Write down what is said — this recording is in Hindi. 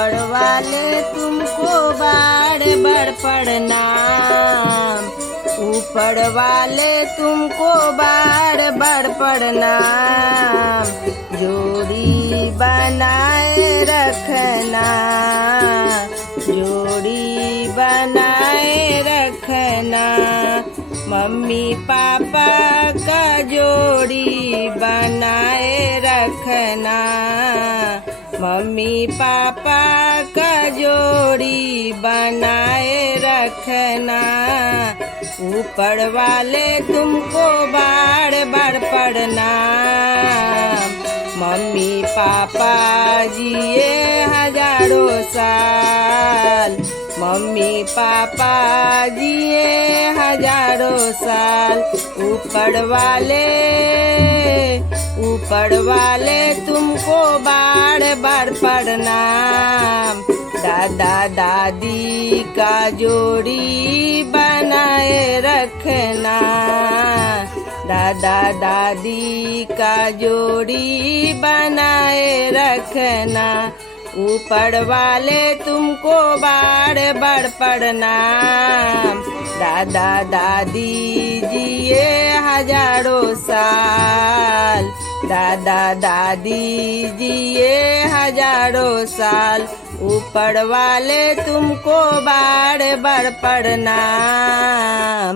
ऊपर वाले तुमको बार बार प्रणाम। ऊपर वाले तुमको बार बार प्रणाम। जोड़ी बनाए रखना, जोड़ी बनाए रखना। मम्मी पापा का जोड़ी बनाए रखना। मम्मी पापा का जोड़ी बनाए रखना। ऊपर वाले तुमको बार बार प्रणाम। मम्मी पापा जिए हजारों साल। मम्मी पापा जिए हजारों साल। ऊपर वाले तुमको बार बार प्रणाम। दादा दादी का जोड़ी बनाए रखना। दादा दादी का जोड़ी बनाए रखना। ऊपर वाले तुमको बार बार प्रणाम। दादा दादी जिए हजारों साल। दादा दादी जिए हजारों साल। ऊपर वाले तुमको बार बार प्रणाम।